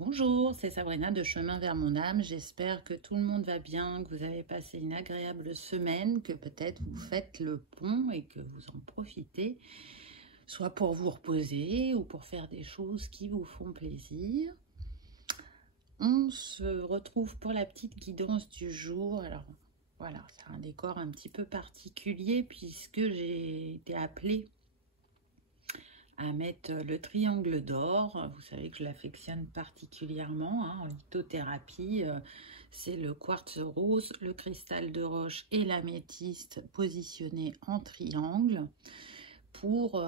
Bonjour, c'est Sabrina de Chemin vers mon âme. J'espère que tout le monde va bien, que vous avez passé une agréable semaine, que peut-être vous faites le pont et que vous en profitez, soit pour vous reposer ou pour faire des choses qui vous font plaisir. On se retrouve pour la petite guidance du jour. Alors voilà, c'est un décor un petit peu particulier puisque j'ai été appelée à mettre le triangle d'or. Vous savez que je l'affectionne particulièrement en lithothérapie. C'est le quartz rose, le cristal de roche et l'améthyste positionnés en triangle pour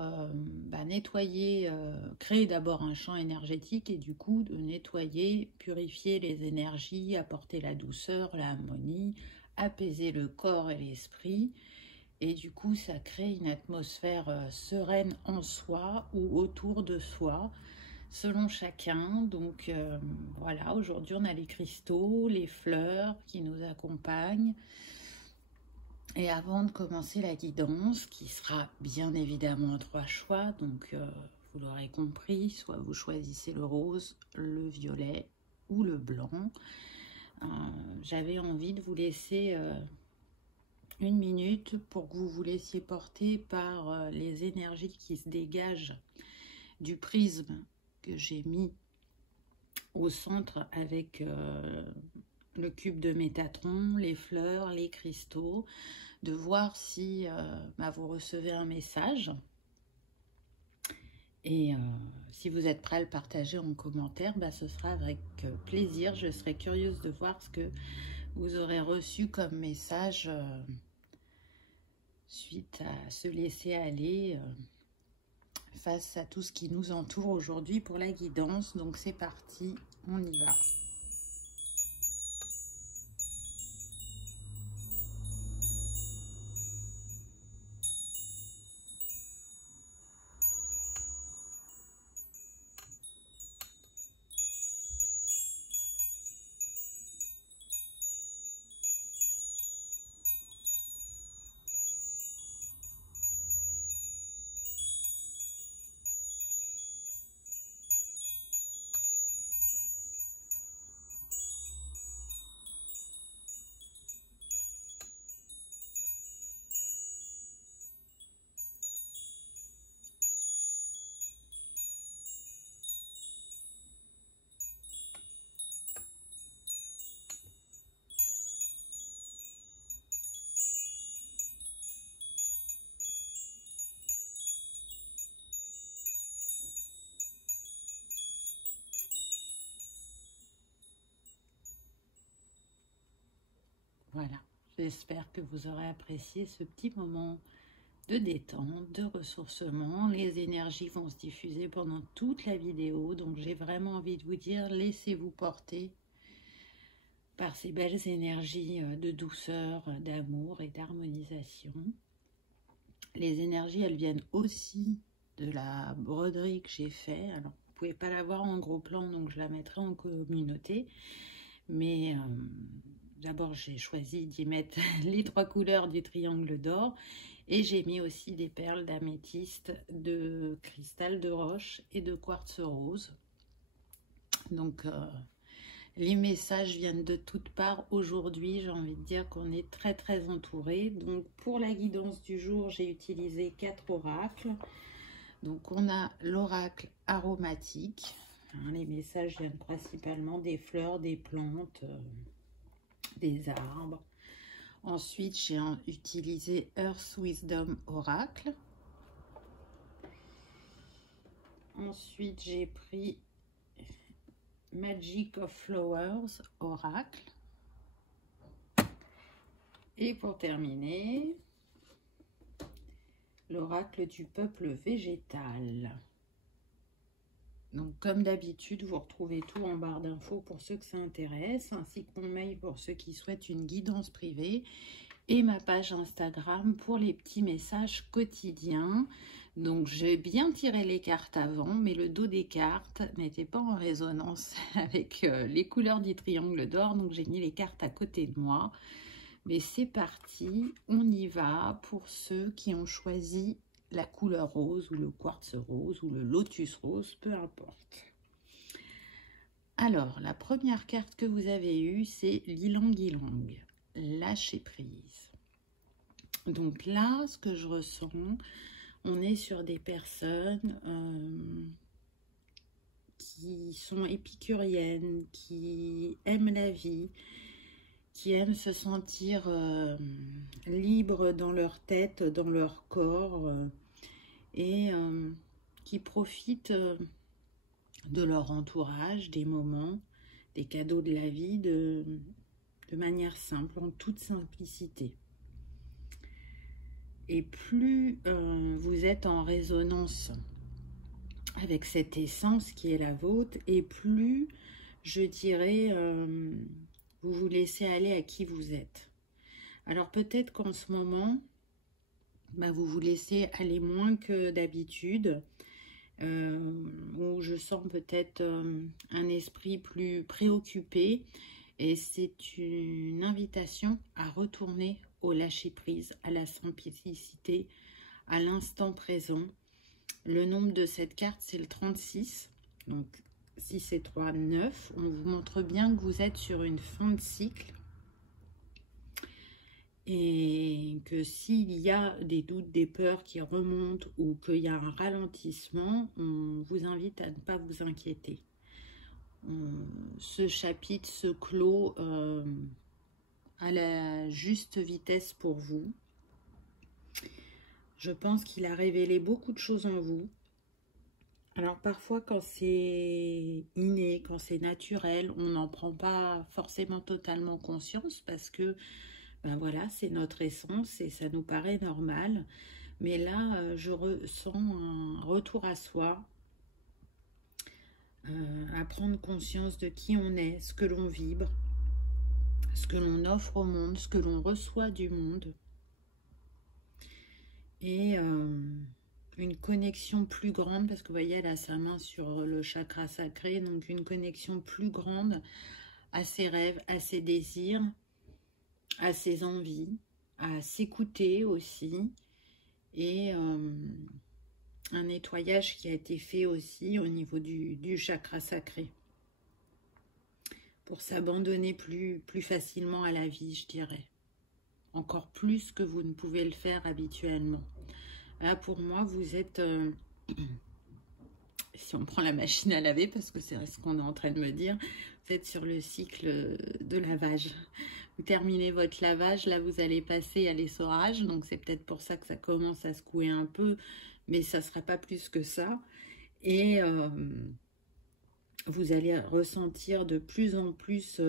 nettoyer, créer d'abord un champ énergétique et du coup de nettoyer, purifier les énergies, apporter la douceur, l'harmonie, apaiser le corps et l'esprit. Et du coup, ça crée une atmosphère sereine en soi ou autour de soi, selon chacun. Donc voilà, aujourd'hui on a les cristaux, les fleurs qui nous accompagnent. Et avant de commencer la guidance, qui sera bien évidemment en 3 choix, donc vous l'aurez compris, soit vous choisissez le rose, le violet ou le blanc. J'avais envie de vous laisser 1 minute pour que vous vous laissiez porter par les énergies qui se dégagent du prisme que j'ai mis au centre avec le cube de Métatron, les fleurs, les cristaux, de voir si vous recevez un message. Et si vous êtes prêt à le partager en commentaire, ce sera avec plaisir. Je serai curieuse de voir ce que vous aurez reçu comme message suite à se laisser aller face à tout ce qui nous entoure aujourd'hui pour la guidance. Donc c'est parti, on y va. Voilà, j'espère que vous aurez apprécié ce petit moment de détente, de ressourcement. Les énergies vont se diffuser pendant toute la vidéo, donc j'ai vraiment envie de vous dire, laissez-vous porter par ces belles énergies de douceur, d'amour et d'harmonisation. Les énergies, elles viennent aussi de la broderie que j'ai fait. Alors, vous ne pouvez pas la voir en gros plan, donc je la mettrai en communauté. Mais d'abord, j'ai choisi d'y mettre les 3 couleurs du triangle d'or. Et j'ai mis aussi des perles d'améthyste, de cristal de roche et de quartz rose. Donc, les messages viennent de toutes parts. Aujourd'hui, j'ai envie de dire qu'on est très très entouré. Donc, pour la guidance du jour, j'ai utilisé 4 oracles. Donc, on a l'oracle aromatique. Les messages viennent principalement des fleurs, des plantes, des arbres. Ensuite, j'ai utilisé Earth Wisdom Oracle. Ensuite, j'ai pris Magic of Flowers Oracle. Et pour terminer, l'oracle du peuple végétal. Donc, comme d'habitude, vous retrouvez tout en barre d'infos pour ceux que ça intéresse, ainsi que mon mail pour ceux qui souhaitent une guidance privée et ma page Instagram pour les petits messages quotidiens. Donc, j'ai bien tiré les cartes avant, mais le dos des cartes n'était pas en résonance avec les couleurs du triangle d'or, donc j'ai mis les cartes à côté de moi. Mais c'est parti, on y va pour ceux qui ont choisi la couleur rose ou le quartz rose ou le lotus rose, peu importe. Alors, la première carte que vous avez eue, c'est l'Ylang-Ylang, lâcher prise. Donc là, ce que je ressens, on est sur des personnes qui sont épicuriennes, qui aiment la vie, qui aiment se sentir libres dans leur tête, dans leur corps, et qui profitent de leur entourage, des moments, des cadeaux de la vie de manière simple, en toute simplicité. Et plus vous êtes en résonance avec cette essence qui est la vôtre, et plus, je dirais, vous vous laissez aller à qui vous êtes. Alors peut-être qu'en ce moment, vous vous laissez aller moins que d'habitude, où je sens peut-être un esprit plus préoccupé, et c'est une invitation à retourner au lâcher-prise, à la simplicité, à l'instant présent. Le nombre de cette carte, c'est le 36. Donc, 6 et 3, 9. On vous montre bien que vous êtes sur une fin de cycle. Et que s'il y a des doutes, des peurs qui remontent ou qu'il y a un ralentissement, on vous invite à ne pas vous inquiéter. Ce chapitre se clôt à la juste vitesse pour vous. Je pense qu'il a révélé beaucoup de choses en vous. Alors parfois quand c'est inné, quand c'est naturel, on n'en prend pas forcément totalement conscience parce que voilà, c'est notre essence et ça nous paraît normal. Mais là, je ressens un retour à soi, à prendre conscience de qui on est, ce que l'on vibre, ce que l'on offre au monde, ce que l'on reçoit du monde. Et une connexion plus grande, parce que vous voyez, elle a sa main sur le chakra sacré, donc une connexion plus grande à ses rêves, à ses désirs, à ses envies, à s'écouter aussi, et un nettoyage qui a été fait aussi au niveau du chakra sacré, pour s'abandonner plus facilement à la vie, je dirais. Encore plus que vous ne pouvez le faire habituellement. Là, pour moi, vous êtes, si on prend la machine à laver, parce que c'est ce qu'on est en train de me dire, vous êtes sur le cycle de lavage. Vous terminez votre lavage, là, vous allez passer à l'essorage, donc c'est peut-être pour ça que ça commence à secouer un peu, mais ça ne sera pas plus que ça. Et vous allez ressentir de plus en plus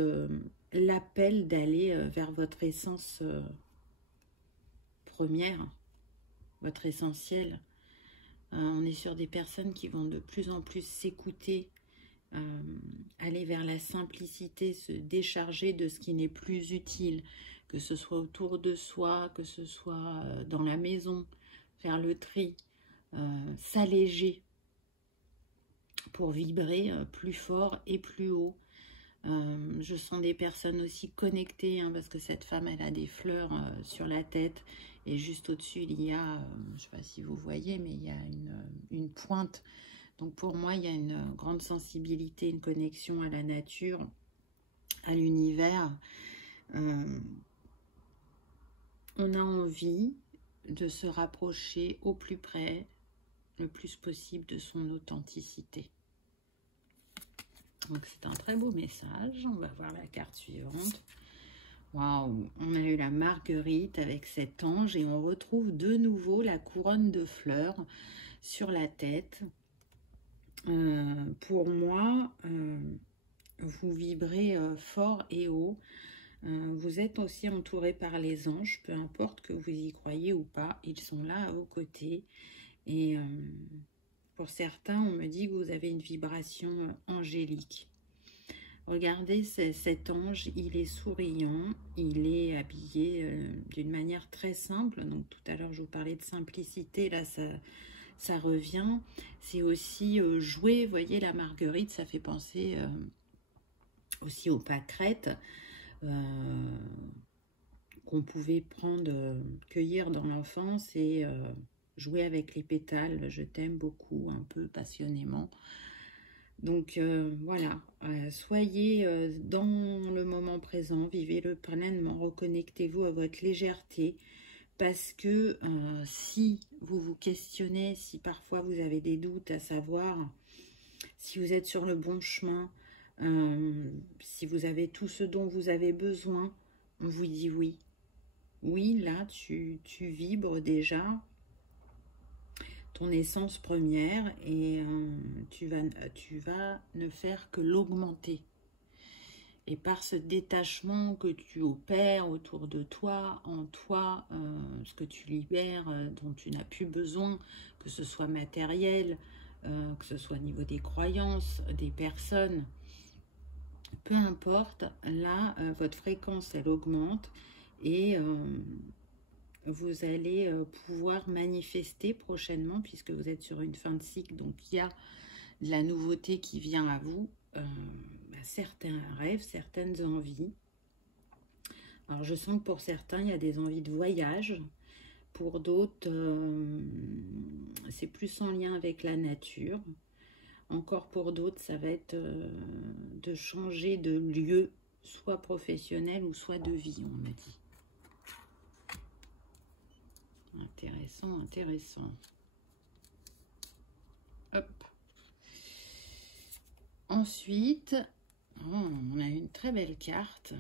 l'appel d'aller vers votre essence première, votre essentiel. On est sur des personnes qui vont de plus en plus s'écouter, aller vers la simplicité, se décharger de ce qui n'est plus utile, que ce soit autour de soi, que ce soit dans la maison, faire le tri, s'alléger pour vibrer plus fort et plus haut. Je sens des personnes aussi connectées, parce que cette femme, elle a des fleurs sur la tête, et juste au-dessus, il y a, je ne sais pas si vous voyez, mais il y a une pointe. Donc pour moi, il y a une grande sensibilité, une connexion à la nature, à l'univers. On a envie de se rapprocher au plus près, le plus possible, de son authenticité. Donc c'est un très beau message. On va voir la carte suivante. Waouh, on a eu la Marguerite avec cet ange, et on retrouve de nouveau la couronne de fleurs sur la tête. Pour moi, vous vibrez fort et haut. Vous êtes aussi entouré par les anges, peu importe que vous y croyez ou pas, ils sont là à vos côtés. Et pour certains, on me dit que vous avez une vibration angélique. Regardez cet ange, il est souriant, il est habillé d'une manière très simple. Donc tout à l'heure, je vous parlais de simplicité, là ça revient. C'est aussi jouer, vous voyez, la Marguerite, ça fait penser aussi aux pâquerettes qu'on pouvait prendre, cueillir dans l'enfance et jouer avec les pétales. Je t'aime beaucoup, un peu passionnément. Donc voilà, soyez dans le moment présent, vivez-le pleinement, reconnectez-vous à votre légèreté, parce que si vous vous questionnez, si parfois vous avez des doutes à savoir si vous êtes sur le bon chemin, si vous avez tout ce dont vous avez besoin, on vous dit oui. Oui, là, tu vibres déjà ton essence première et tu vas ne faire que l'augmenter. Et par ce détachement que tu opères autour de toi, en toi, ce que tu libères, dont tu n'as plus besoin, que ce soit matériel, que ce soit au niveau des croyances, des personnes, peu importe, là, votre fréquence, elle augmente et vous allez pouvoir manifester prochainement, puisque vous êtes sur une fin de cycle, donc il y a de la nouveauté qui vient à vous, certains rêves, certaines envies. Alors je sens que pour certains, il y a des envies de voyage, pour d'autres, c'est plus en lien avec la nature. Encore pour d'autres, ça va être de changer de lieu, soit professionnel ou soit de vie, on me dit. Intéressant, intéressant. Hop. Ensuite, on a une très belle carte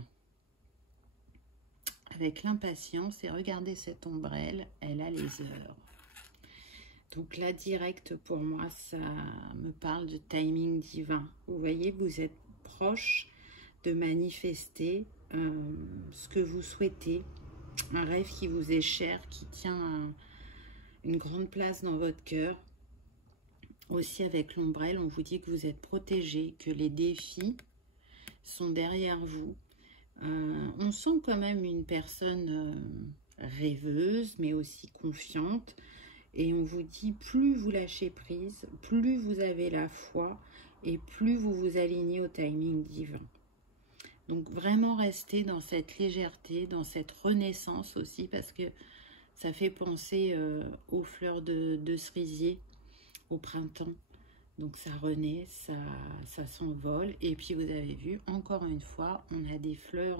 avec l'impatience. Et regardez cette ombrelle, elle a les heures. Donc là, direct pour moi, ça me parle de timing divin. Vous voyez, vous êtes proche de manifester ce que vous souhaitez. Un rêve qui vous est cher, qui tient une grande place dans votre cœur. Aussi avec l'ombrelle, on vous dit que vous êtes protégé, que les défis sont derrière vous. On sent quand même une personne rêveuse, mais aussi confiante. Et on vous dit, plus vous lâchez prise, plus vous avez la foi et plus vous vous alignez au timing divin. Donc vraiment restez dans cette légèreté, dans cette renaissance aussi, parce que ça fait penser aux fleurs de cerisier au printemps. Donc ça renaît, ça s'envole. Et puis vous avez vu, encore une fois, on a des fleurs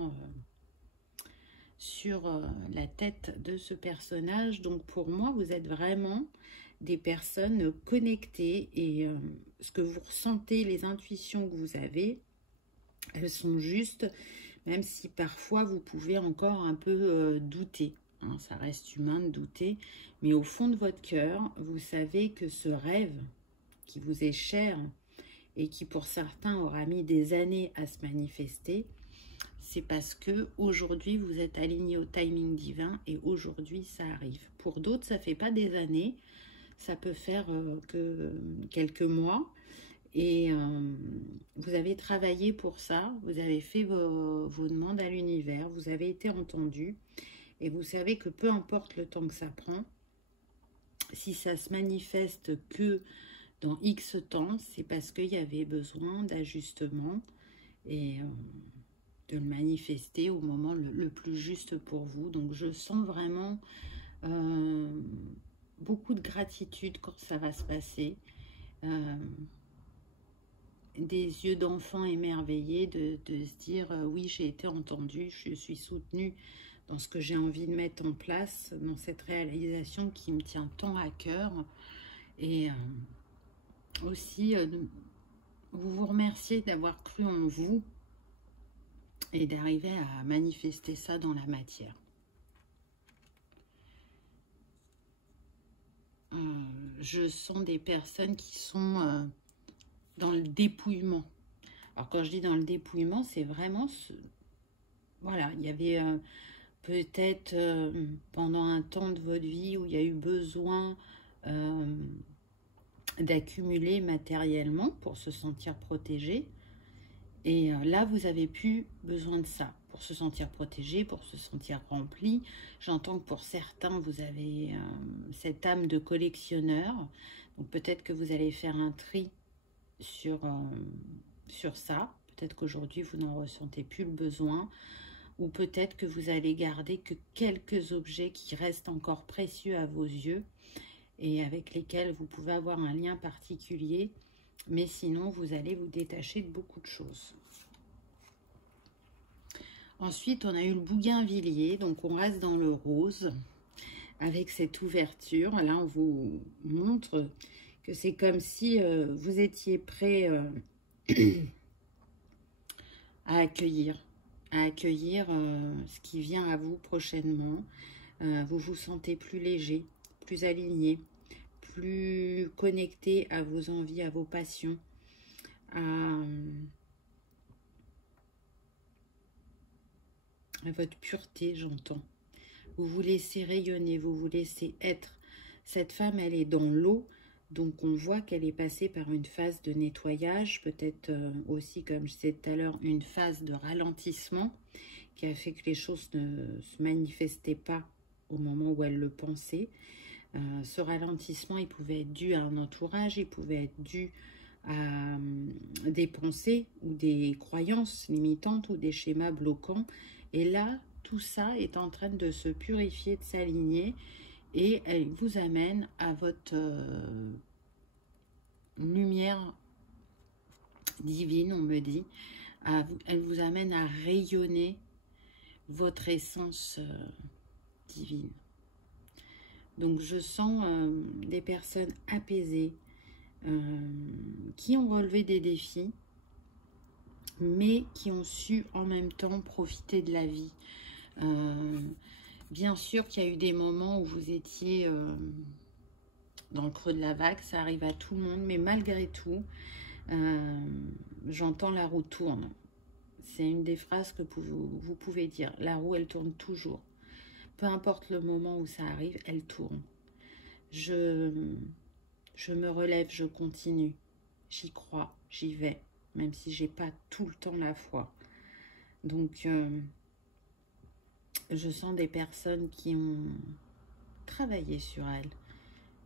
sur la tête de ce personnage. Donc pour moi, vous êtes vraiment des personnes connectées. Et ce que vous ressentez, les intuitions que vous avez, elles sont justes, même si parfois vous pouvez encore un peu douter. Hein, ça reste humain de douter. Mais au fond de votre cœur, vous savez que ce rêve qui vous est cher et qui pour certains aura mis des années à se manifester, c'est parce que aujourd'hui vous êtes aligné au timing divin et aujourd'hui ça arrive. Pour d'autres, ça fait pas des années, ça peut faire que quelques mois et vous avez travaillé pour ça, vous avez fait vos demandes à l'univers, vous avez été entendu et vous savez que peu importe le temps que ça prend, si ça se manifeste que dans X temps, c'est parce qu'il y avait besoin d'ajustement et de le manifester au moment le plus juste pour vous. Donc je sens vraiment beaucoup de gratitude quand ça va se passer. Des yeux d'enfant émerveillés de se dire oui, j'ai été entendue, je suis soutenue dans ce que j'ai envie de mettre en place, dans cette réalisation qui me tient tant à cœur. Et aussi, vous remerciez d'avoir cru en vous et d'arriver à manifester ça dans la matière. Je sens des personnes qui sont dans le dépouillement. Alors quand je dis dans le dépouillement, c'est vraiment voilà, il y avait peut-être pendant un temps de votre vie où il y a eu besoin d'accumuler matériellement pour se sentir protégé. Et là, vous avez plus besoin de ça pour se sentir protégé, pour se sentir rempli. J'entends que pour certains, vous avez cette âme de collectionneur. Donc peut-être que vous allez faire un tri sur ça. Peut-être qu'aujourd'hui, vous n'en ressentez plus le besoin. Ou peut-être que vous allez garder que quelques objets qui restent encore précieux à vos yeux et avec lesquels vous pouvez avoir un lien particulier. Mais sinon, vous allez vous détacher de beaucoup de choses. Ensuite, on a eu le bougainvillier. Donc, on reste dans le rose avec cette ouverture. Là, on vous montre que c'est comme si vous étiez prêt à accueillir ce qui vient à vous prochainement. Vous vous sentez plus léger, plus aligné, plus connecté à vos envies, à vos passions, à votre pureté, j'entends. Vous vous laissez rayonner, vous vous laissez être. Cette femme, elle est dans l'eau, donc on voit qu'elle est passée par une phase de nettoyage, peut-être aussi, comme je disais tout à l'heure, une phase de ralentissement qui a fait que les choses ne se manifestaient pas au moment où elle le pensait. Ce ralentissement, il pouvait être dû à un entourage, il pouvait être dû à des pensées ou des croyances limitantes ou des schémas bloquants. Et là, tout ça est en train de se purifier, de s'aligner, et elle vous amène à votre lumière divine, on me dit. Elle vous amène à rayonner votre essence divine. Donc je sens des personnes apaisées, qui ont relevé des défis, mais qui ont su en même temps profiter de la vie. Bien sûr qu'il y a eu des moments où vous étiez dans le creux de la vague, ça arrive à tout le monde, mais malgré tout, j'entends la roue tourne. C'est une des phrases que vous pouvez dire. La roue, elle tourne toujours. Peu importe le moment où ça arrive, elle tourne. Je me relève, je continue. J'y crois, j'y vais, même si j'ai pas tout le temps la foi. Donc, je sens des personnes qui ont travaillé sur elles,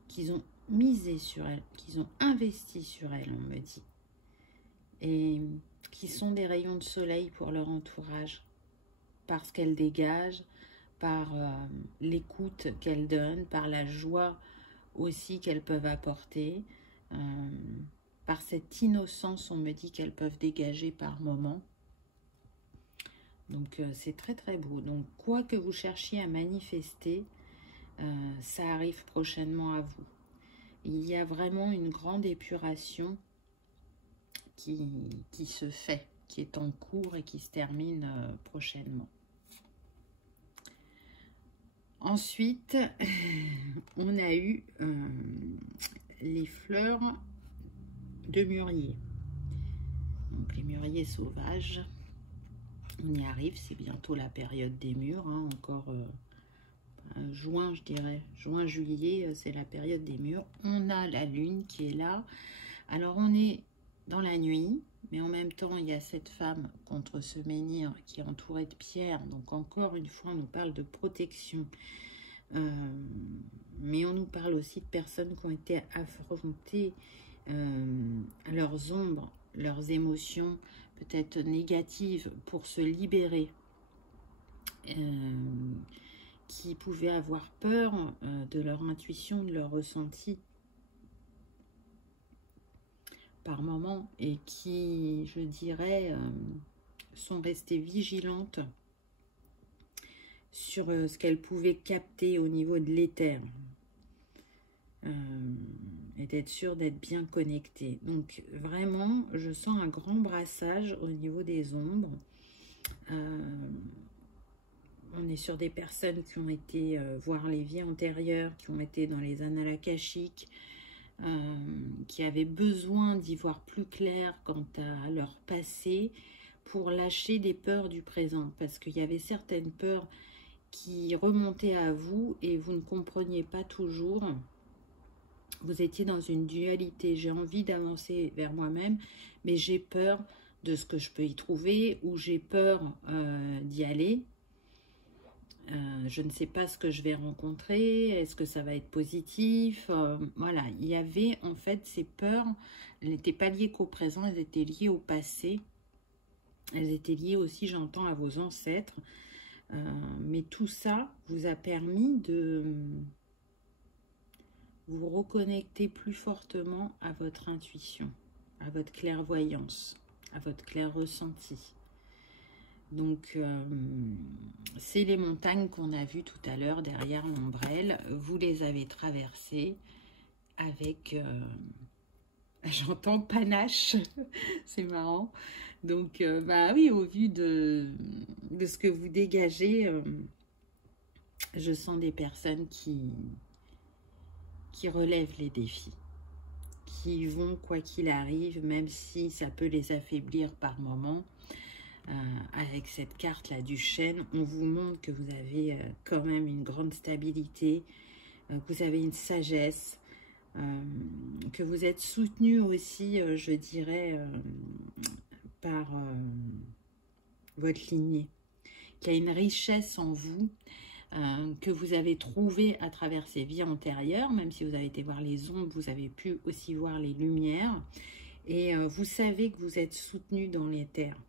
qui ont misé sur elles, qui ont investi sur elles, on me dit. Et qui sont des rayons de soleil pour leur entourage, parce qu'elles dégagent, par l'écoute qu'elles donnent, par la joie aussi qu'elles peuvent apporter, par cette innocence, on me dit, qu'elles peuvent dégager par moments. Donc c'est très très beau. Donc quoi que vous cherchiez à manifester, ça arrive prochainement à vous. Il y a vraiment une grande épuration qui se fait, qui est en cours et qui se termine prochainement. Ensuite, on a eu les fleurs de mûrier. Donc les mûriers sauvages, on y arrive, c'est bientôt la période des mûres, hein, encore juin, je dirais. Juin, juillet, c'est la période des mûres. On a la lune qui est là. Alors on est dans la nuit, mais en même temps, il y a cette femme contre ce menhir qui est entourée de pierres. Donc encore une fois, on nous parle de protection. Mais on nous parle aussi de personnes qui ont été affrontées à leurs ombres, leurs émotions peut-être négatives pour se libérer, qui pouvaient avoir peur de leur intuition, de leur ressenti par moment, et qui, je dirais, sont restées vigilantes sur ce qu'elles pouvaient capter au niveau de l'éther, et d'être sûre d'être bien connectée. Donc vraiment, je sens un grand brassage au niveau des ombres. On est sur des personnes qui ont été voir les vies antérieures, qui ont été dans les annales akashiques, qui avaient besoin d'y voir plus clair quant à leur passé pour lâcher des peurs du présent, parce qu'il y avait certaines peurs qui remontaient à vous et vous ne compreniez pas toujours. Vous étiez dans une dualité, j'ai envie d'avancer vers moi-même, mais j'ai peur de ce que je peux y trouver, ou j'ai peur d'y aller. Je ne sais pas ce que je vais rencontrer, est-ce que ça va être positif, voilà, il y avait en fait ces peurs, elles n'étaient pas liées qu'au présent, elles étaient liées au passé, elles étaient liées aussi, j'entends, à vos ancêtres, mais tout ça vous a permis de vous reconnecter plus fortement à votre intuition. à votre clairvoyance, à votre clair ressenti. Donc, c'est les montagnes qu'on a vues tout à l'heure derrière l'ombrelle. Vous les avez traversées avec, j'entends panache, c'est marrant. Donc, bah oui, au vu de ce que vous dégagez, je sens des personnes qui relèvent les défis, qui vont quoi qu'il arrive, même si ça peut les affaiblir par moments. Avec cette carte là du chêne, on vous montre que vous avez quand même une grande stabilité, que vous avez une sagesse, que vous êtes soutenu aussi, je dirais, par votre lignée, qu'il y a une richesse en vous, que vous avez trouvé à travers ces vies antérieures. Même si vous avez été voir les ombres, vous avez pu aussi voir les lumières, et vous savez que vous êtes soutenu dans les terres.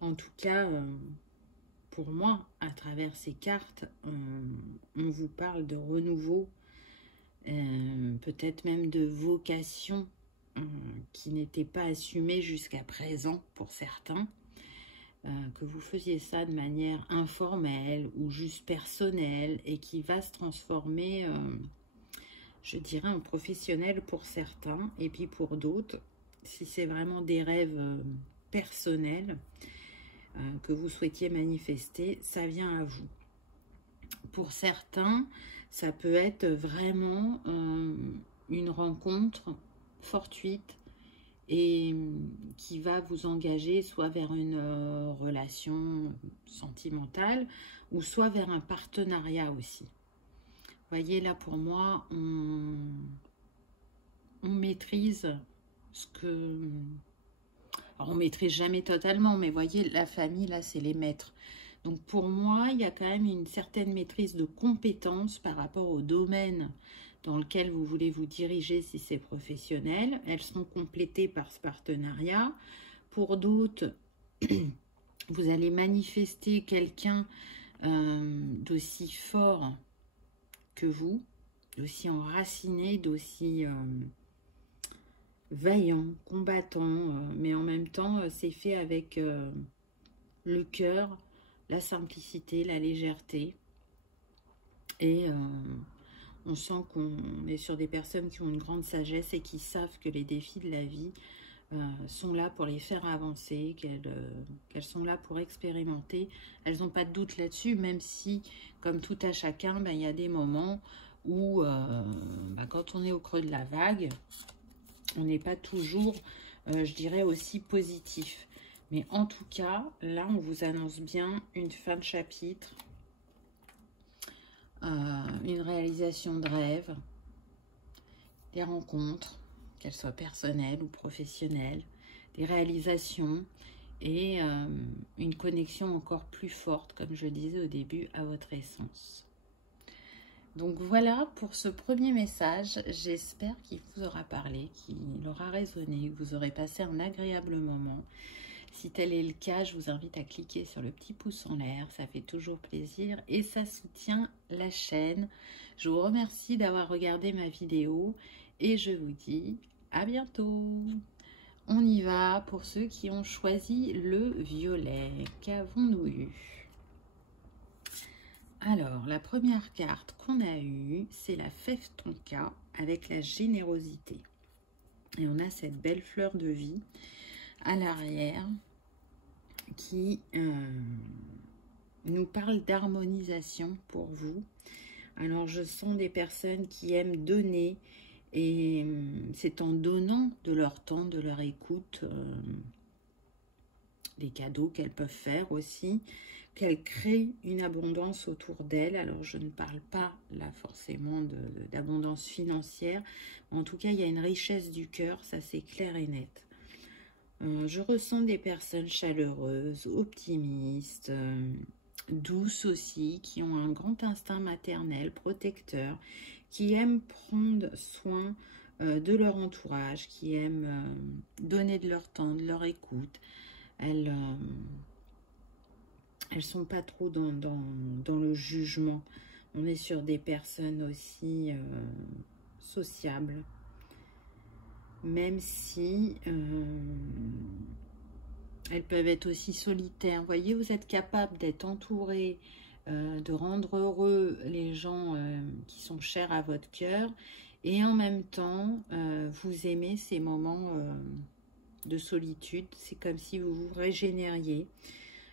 En tout cas, pour moi, à travers ces cartes, on vous parle de renouveau, peut-être même de vocation qui n'était pas assumée jusqu'à présent pour certains, que vous faisiez ça de manière informelle ou juste personnelle et qui va se transformer, je dirais, en professionnel pour certains, et puis pour d'autres, si c'est vraiment des rêves personnels, que vous souhaitiez manifester, ça vient à vous. Pour certains, ça peut être vraiment une rencontre fortuite et qui va vous engager soit vers une relation sentimentale ou soit vers un partenariat aussi. Vous voyez, là pour moi, on maîtrise ce que... Alors, on ne maîtrise jamais totalement, mais voyez, la famille, là, c'est les maîtres. Donc, pour moi, il y a quand même une certaine maîtrise de compétences par rapport au domaine dans lequel vous voulez vous diriger si c'est professionnel. Elles sont complétées par ce partenariat. Pour d'autres, vous allez manifester quelqu'un d'aussi fort que vous, d'aussi enraciné, d'aussi... vaillant, combattant, mais en même temps, c'est fait avec le cœur, la simplicité, la légèreté. Et on sent qu'on est sur des personnes qui ont une grande sagesse et qui savent que les défis de la vie sont là pour les faire avancer, qu'elles sont là pour expérimenter. Elles n'ont pas de doute là-dessus, même si, comme tout à chacun, ben, il y a des moments où, quand on est au creux de la vague, on n'est pas toujours, je dirais, aussi positif. Mais en tout cas, là, on vous annonce bien une fin de chapitre, une réalisation de rêve, des rencontres, qu'elles soient personnelles ou professionnelles, des réalisations et une connexion encore plus forte, comme je disais au début, à votre essence. Donc voilà pour ce premier message, j'espère qu'il vous aura parlé, qu'il aura résonné, que vous aurez passé un agréable moment. Si tel est le cas, je vous invite à cliquer sur le petit pouce en l'air, ça fait toujours plaisir et ça soutient la chaîne. Je vous remercie d'avoir regardé ma vidéo et je vous dis à bientôt. On y va pour ceux qui ont choisi le violet. Qu'avons-nous eu ? Alors, la première carte qu'on a eue, c'est la fève tonka avec la générosité. Et on a cette belle fleur de vie à l'arrière qui nous parle d'harmonisation pour vous. Alors, je sens des personnes qui aiment donner et c'est en donnant de leur temps, de leur écoute, des cadeaux qu'elles peuvent faire aussi, qu'elles créent une abondance autour d'elles. Alors, je ne parle pas là forcément d'abondance financière, mais en tout cas, il y a une richesse du cœur, ça c'est clair et net. Je ressens des personnes chaleureuses, optimistes, douces aussi, qui ont un grand instinct maternel, protecteur, qui aiment prendre soin de leur entourage, qui aiment donner de leur temps, de leur écoute. Elles sont pas trop dans le jugement. On est sur des personnes aussi sociables. même si elles peuvent être aussi solitaires. Vous voyez, vous êtes capable d'être entouré, de rendre heureux les gens qui sont chers à votre cœur, et en même temps, vous aimez ces moments de solitude. C'est comme si vous vous régénériez.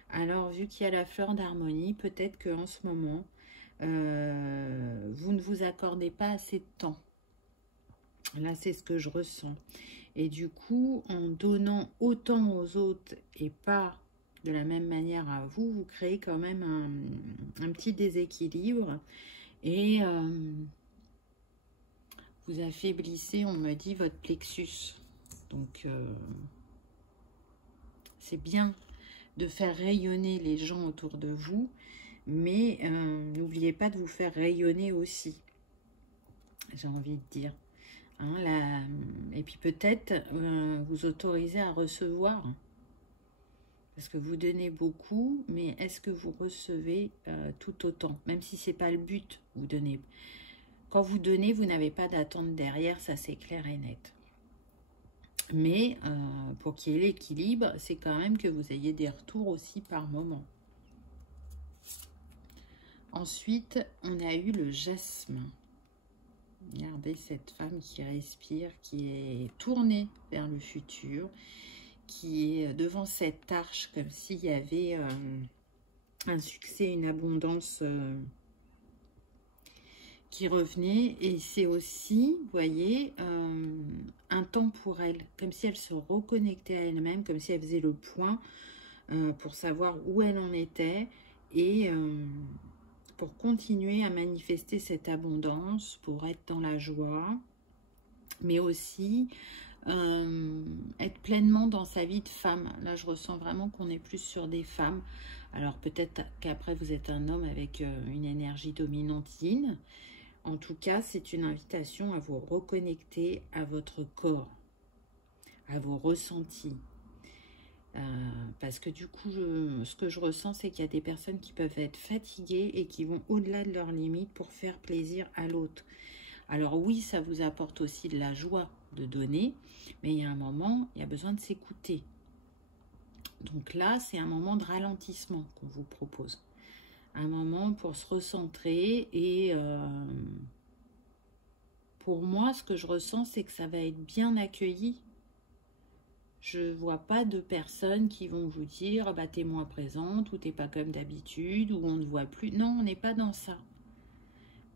Alors, vu qu'il y a la fleur d'harmonie, peut-être qu'en ce moment, vous ne vous accordez pas assez de temps. Là, c'est ce que je ressens. Et du coup, en donnant autant aux autres et pas de la même manière à vous, vous créez quand même un petit déséquilibre. Et vous affaiblissez, on me dit, votre plexus. Donc, c'est bien de faire rayonner les gens autour de vous, mais n'oubliez pas de vous faire rayonner aussi, j'ai envie de dire. Hein, et puis peut-être vous autoriser à recevoir, parce que vous donnez beaucoup, mais est-ce que vous recevez tout autant? Même si c'est pas le but, vous donnez. Quand vous donnez, vous n'avez pas d'attente derrière, ça c'est clair et net. Mais pour qu'il y ait l'équilibre, c'est quand même que vous ayez des retours aussi par moment. Ensuite, on a eu le jasmin. Regardez cette femme qui respire, qui est tournée vers le futur, qui est devant cette arche comme s'il y avait un succès, une abondance qui revenait. Et c'est aussi, vous voyez, un temps pour elle, comme si elle se reconnectait à elle-même, comme si elle faisait le point pour savoir où elle en était et pour continuer à manifester cette abondance, pour être dans la joie, mais aussi être pleinement dans sa vie de femme. Là, je ressens vraiment qu'on est plus sur des femmes. Alors, peut-être qu'après, vous êtes un homme avec une énergie dominantine. En tout cas, c'est une invitation à vous reconnecter à votre corps, à vos ressentis. Parce que du coup, ce que je ressens, c'est qu'il y a des personnes qui peuvent être fatiguées et qui vont au-delà de leurs limites pour faire plaisir à l'autre. Alors oui, ça vous apporte aussi de la joie de donner, mais il y a un moment, il y a besoin de s'écouter. Donc là, c'est un moment de ralentissement qu'on vous propose. Un moment pour se recentrer et pour moi, ce que je ressens, c'est que ça va être bien accueilli. Je ne vois pas de personnes qui vont vous dire bah, t'es moins présente ou t'es pas comme d'habitude ou on ne voit plus. Non, on n'est pas dans ça.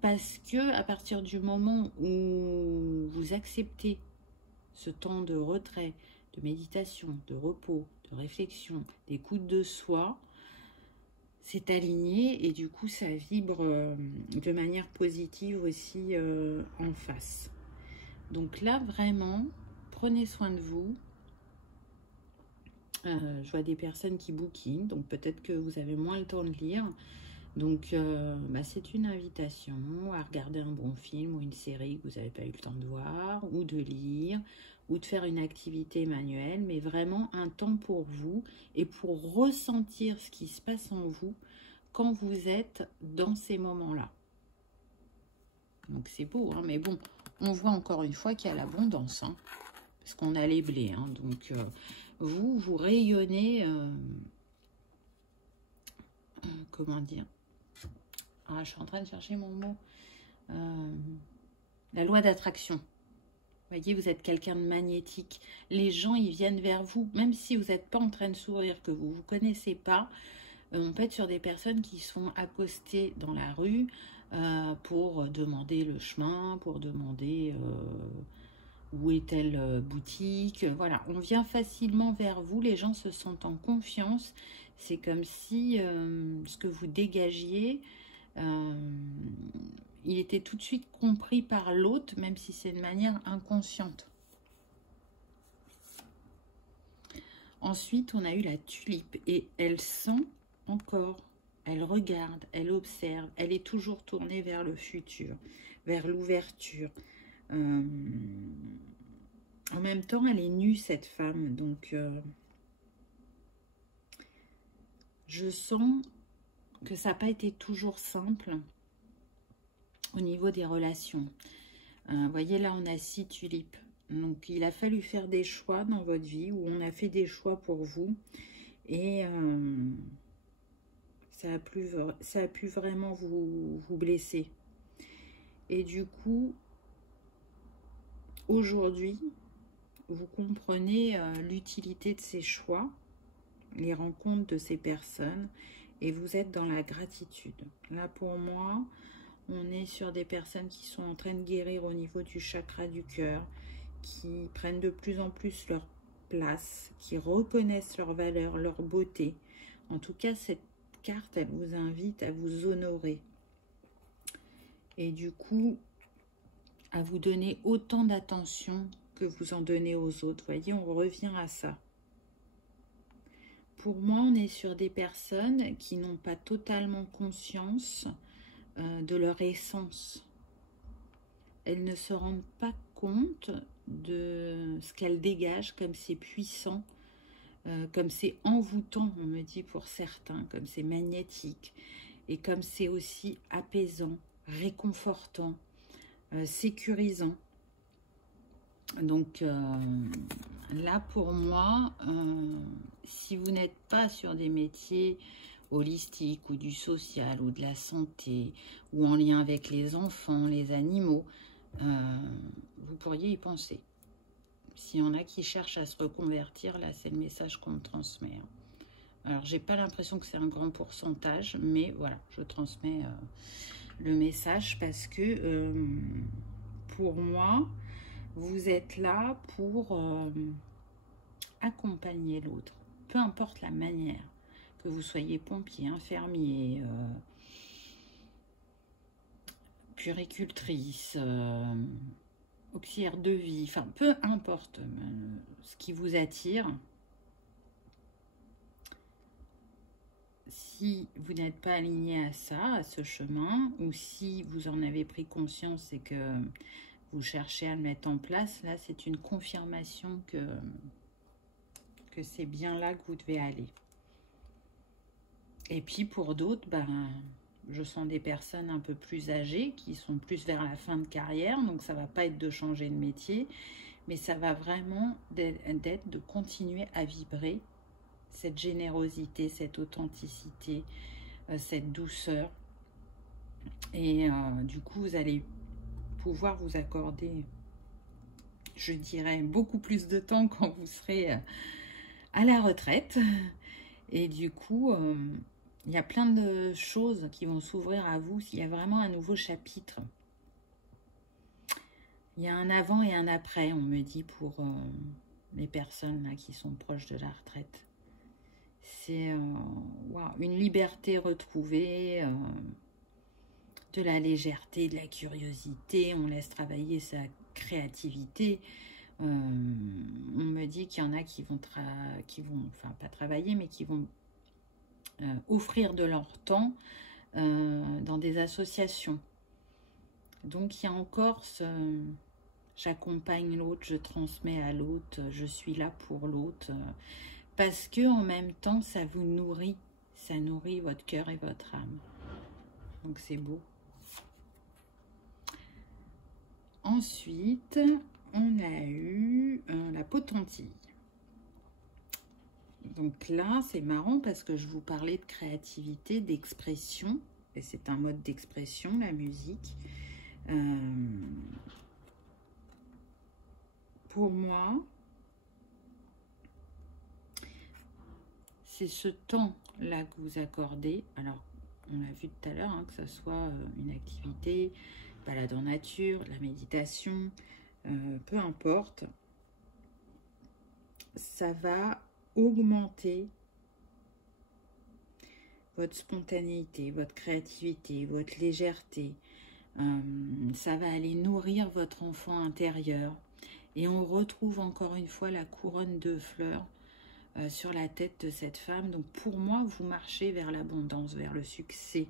Parce que à partir du moment où vous acceptez ce temps de retrait, de méditation, de repos, de réflexion, d'écoute de soi, c'est aligné et du coup ça vibre de manière positive aussi en face. Donc là vraiment, prenez soin de vous. Je vois des personnes qui bouquinent, donc peut-être que vous avez moins le temps de lire. Donc bah, c'est une invitation à regarder un bon film ou une série que vous n'avez pas eu le temps de voir, ou de lire, ou de faire une activité manuelle, mais vraiment un temps pour vous et pour ressentir ce qui se passe en vous quand vous êtes dans ces moments-là. Donc c'est beau, hein, mais bon, on voit encore une fois qu'il y a l'abondance, hein, parce qu'on a les blés, hein, donc vous rayonnez, comment dire, ah, je suis en train de chercher mon mot, la loi d'attraction. Vous voyez, vous êtes quelqu'un de magnétique. Les gens, ils viennent vers vous, même si vous n'êtes pas en train de sourire, que vous ne vous connaissez pas. On peut être sur des personnes qui sont accostées dans la rue pour demander le chemin, pour demander où est telle boutique. Voilà, on vient facilement vers vous. Les gens se sentent en confiance. C'est comme si ce que vous dégagiez, il était tout de suite compris par l'autre, même si c'est de manière inconsciente. Ensuite, on a eu la tulipe et elle sent encore, elle regarde, elle observe, elle est toujours tournée vers le futur, vers l'ouverture. En même temps, elle est nue, cette femme, donc je sens que ça n'a pas été toujours simple au niveau des relations. Vous voyez, là, on a 6 tulipes. Donc, il a fallu faire des choix dans votre vie, ou on a fait des choix pour vous. Et ça a pu vraiment vous blesser. Et du coup, aujourd'hui, vous comprenez l'utilité de ces choix, les rencontres de ces personnes, et vous êtes dans la gratitude. Là, pour moi, on est sur des personnes qui sont en train de guérir au niveau du chakra du cœur, qui prennent de plus en plus leur place, qui reconnaissent leur valeur, leur beauté. En tout cas, cette carte, elle vous invite à vous honorer. Et du coup, à vous donner autant d'attention que vous en donnez aux autres. Vous voyez, on revient à ça. Pour moi, on est sur des personnes qui n'ont pas totalement conscience de leur essence. Elles ne se rendent pas compte de ce qu'elles dégagent, comme c'est puissant, comme c'est envoûtant, on me dit pour certains, comme c'est magnétique, et comme c'est aussi apaisant, réconfortant, sécurisant. Donc là, pour moi, si vous n'êtes pas sur des métiers holistiques ou du social ou de la santé ou en lien avec les enfants, les animaux, vous pourriez y penser. S'il y en a qui cherchent à se reconvertir, là, c'est le message qu'on me transmet. Alors, j'ai pas l'impression que c'est un grand pourcentage, mais voilà, je transmets le message parce que pour moi, vous êtes là pour accompagner l'autre, peu importe la manière, que vous soyez pompier, infirmier, puéricultrice, auxiliaire de vie, enfin peu importe ce qui vous attire. Si vous n'êtes pas aligné à ça, à ce chemin, ou si vous en avez pris conscience et que vous cherchez à le mettre en place, là c'est une confirmation que c'est bien là que vous devez aller. Et puis pour d'autres, je sens des personnes un peu plus âgées qui sont plus vers la fin de carrière, donc ça ne va pas être de changer de métier, mais ça va vraiment d'être de continuer à vibrer cette générosité, cette authenticité, cette douceur. Et du coup, vous allez pouvoir vous accorder, je dirais, beaucoup plus de temps quand vous serez à la retraite. Et du coup, il y a plein de choses qui vont s'ouvrir à vous. Il y a vraiment un nouveau chapitre. Il y a un avant et un après, on me dit, pour les personnes là, qui sont proches de la retraite. C'est une liberté retrouvée, de la légèreté, de la curiosité. On laisse travailler sa créativité. On me dit qu'il y en a qui vont enfin pas travailler, mais qui vont offrir de leur temps dans des associations. Donc il y a encore j'accompagne l'autre, je transmets à l'autre, je suis là pour l'autre, parce que en même temps ça vous nourrit, ça nourrit votre cœur et votre âme. Donc c'est beau. Ensuite, on a eu la potentille. Donc là, c'est marrant parce que je vous parlais de créativité, d'expression. Et c'est un mode d'expression, la musique. Pour moi, c'est ce temps-là que vous accordez. Alors, on a vu tout à l'heure, que ce soit une activité, balade en nature, la méditation, peu importe. Ça va augmenter votre spontanéité, votre créativité, votre légèreté. Ça va aller nourrir votre enfant intérieur. Et on retrouve encore une fois la couronne de fleurs sur la tête de cette femme. Donc pour moi, vous marchez vers l'abondance, vers le succès,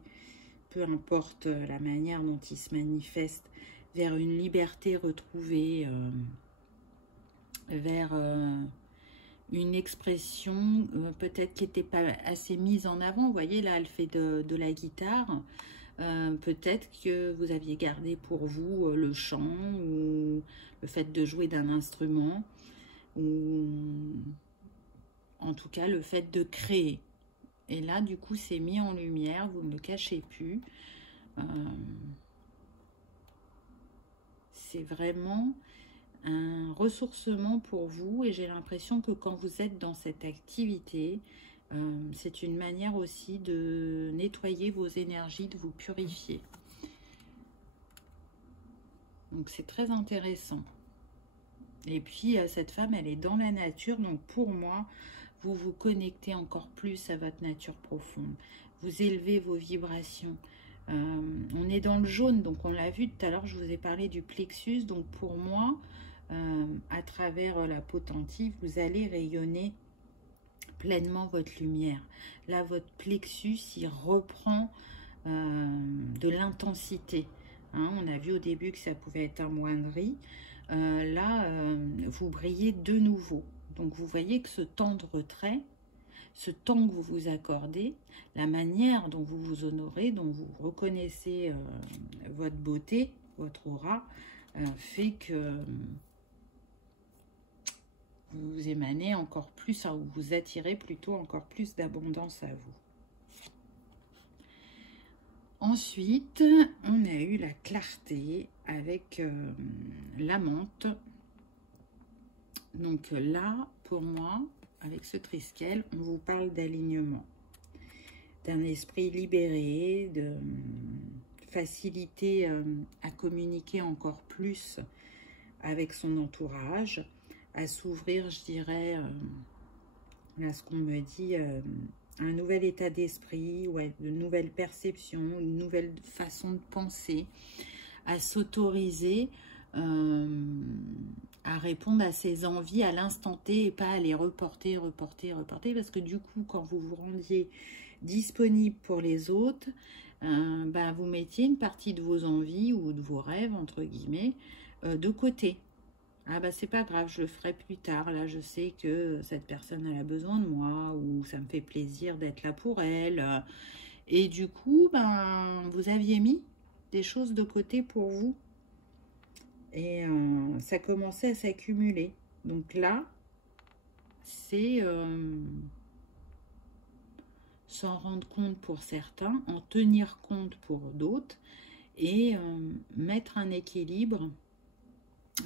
peu importe la manière dont il se manifeste, vers une liberté retrouvée, vers une expression peut-être qui n'était pas assez mise en avant. Vous voyez, là, elle fait de la guitare. Peut-être que vous aviez gardé pour vous le chant ou le fait de jouer d'un instrument ou en tout cas le fait de créer. Et là, du coup, c'est mis en lumière, vous ne le cachez plus. C'est vraiment un ressourcement pour vous et j'ai l'impression que quand vous êtes dans cette activité, c'est une manière aussi de nettoyer vos énergies, de vous purifier. Donc c'est très intéressant. Et puis cette femme, elle est dans la nature, donc pour moi, vous vous connectez encore plus à votre nature profonde. Vous élevez vos vibrations. On est dans le jaune, donc on l'a vu tout à l'heure, je vous ai parlé du plexus. Donc pour moi, à travers la potentie, vous allez rayonner pleinement votre lumière. Là, votre plexus, il reprend de l'intensité. Hein, on a vu au début que ça pouvait être amoindri. Là, vous brillez de nouveau. Donc, vous voyez que ce temps de retrait, ce temps que vous vous accordez, la manière dont vous vous honorez, dont vous reconnaissez votre beauté, votre aura, fait que vous émanez encore plus, ou vous attirez plutôt encore plus d'abondance à vous. Ensuite, on a eu la clarté avec la menthe. Donc là, pour moi, avec ce triskel, on vous parle d'alignement, d'un esprit libéré, de facilité à communiquer encore plus avec son entourage, à s'ouvrir, je dirais, à ce qu'on me dit, un nouvel état d'esprit, ouais, de nouvelles perceptions, une nouvelle façon de penser, à s'autoriser à répondre à ses envies à l'instant T et pas à les reporter, parce que du coup, quand vous vous rendiez disponible pour les autres, bah, vous mettiez une partie de vos envies ou de vos rêves, entre guillemets, de côté. Ah bah c'est pas grave, je le ferai plus tard. Là, je sais que cette personne elle a besoin de moi ou ça me fait plaisir d'être là pour elle. Et du coup, ben, vous aviez mis des choses de côté pour vous. Et ça commençait à s'accumuler. Donc là, c'est s'en rendre compte pour certains, en tenir compte pour d'autres et mettre un équilibre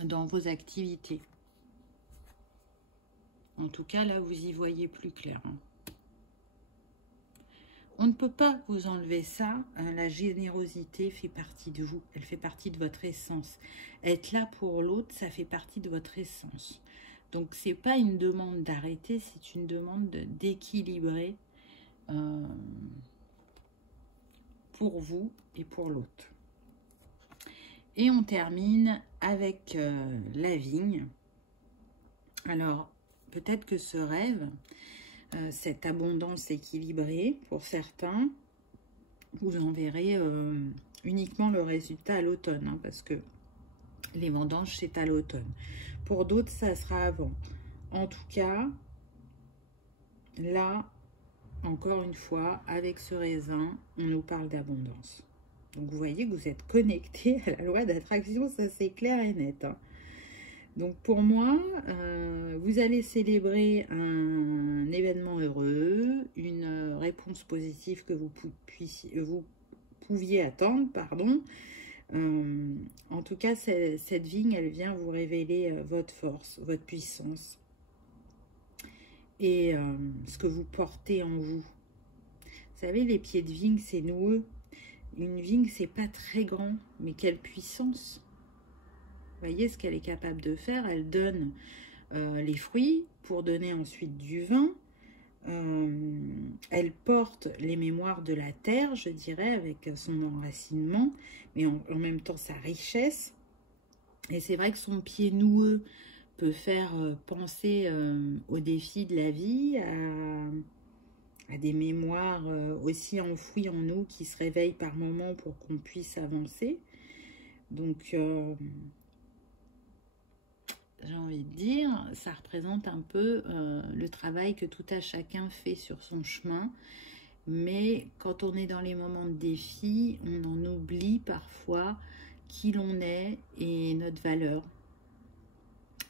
dans vos activités. En tout cas, là, vous y voyez plus clair. Hein. On ne peut pas vous enlever ça. La générosité fait partie de vous. Elle fait partie de votre essence. Être là pour l'autre, ça fait partie de votre essence. Donc, c'est pas une demande d'arrêter, c'est une demande d'équilibrer pour vous et pour l'autre. Et on termine avec la vigne. Alors, peut-être que ce rêve, cette abondance équilibrée, pour certains, vous en verrez uniquement le résultat à l'automne, hein, parce que les vendanges, c'est à l'automne. Pour d'autres, ça sera avant. En tout cas, là, encore une fois, avec ce raisin, on nous parle d'abondance. Donc, vous voyez que vous êtes connecté à la loi d'attraction, ça c'est clair et net. Hein. Donc, pour moi, vous allez célébrer un événement heureux, une réponse positive que vous pouviez attendre, pardon. En tout cas, cette vigne, elle vient vous révéler votre force, votre puissance et ce que vous portez en vous. Vous savez, les pieds de vigne, c'est noueux. Une vigne, c'est pas très grand, mais quelle puissance! Vous voyez ce qu'elle est capable de faire. Elle donne les fruits pour donner ensuite du vin. Elle porte les mémoires de la terre, je dirais, avec son enracinement, mais en même temps sa richesse. Et c'est vrai que son pied noueux peut faire penser aux défis de la vie, à des mémoires aussi enfouies en nous qui se réveillent par moments pour qu'on puisse avancer. Donc, j'ai envie de dire, ça représente un peu le travail que tout à chacun fait sur son chemin Mais quand on est dans les moments de défi, on en oublie parfois qui l'on est et notre valeur.